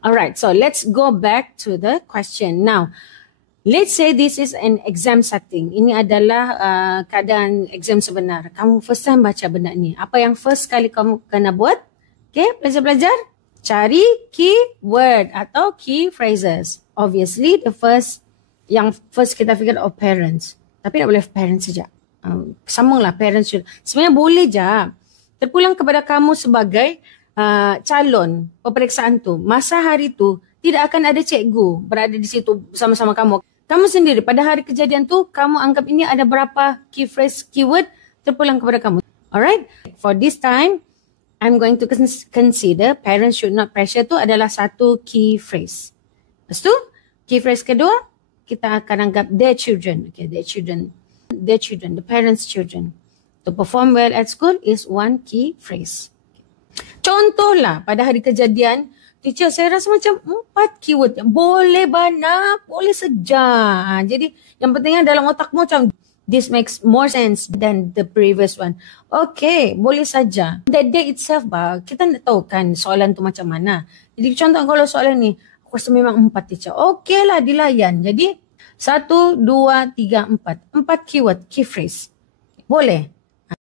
Alright, so let's go back to the question. Now, let's say this is an exam setting. Ini adalah keadaan exam sebenar. Kamu first time baca benda ni. Apa yang first kali kamu kena buat? Okay, belajar-belajar. Cari keyword atau key phrases. Obviously, yang first kita fikir parents. Tapi tak boleh parents saja. Sambunglah parents. Sebenarnya boleh je. Terpulang kepada kamu sebagai calon peperiksaan tu. Masa hari tu, tidak akan ada cikgu berada di situ bersama-sama kamu. Kamu sendiri, pada hari kejadian tu, kamu anggap ini ada berapa key phrase, keyword terpulang kepada kamu. Alright? For this time, I'm going to consider parents should not pressure tu adalah satu key phrase. Lepas tu, key phrase kedua, kita akan anggap their children. Okay, their children, the parents' children. To perform well at school is one key phrase. Contohlah, pada hari kejadian, teacher, saya rasa macam 4 keyword. Boleh banyak, boleh saja. Jadi, yang pentingnya dalam otakmu macam, this makes more sense than the previous one. Okay, boleh saja. That day itself, kita tak tahu kan soalan tu macam mana. Jadi, contoh kalau soalan ni, aku rasa memang 4 teacher. Okay lah, dilayan. Jadi, 1, 2, 3, 4. 4 keyword, key phrase. Boleh.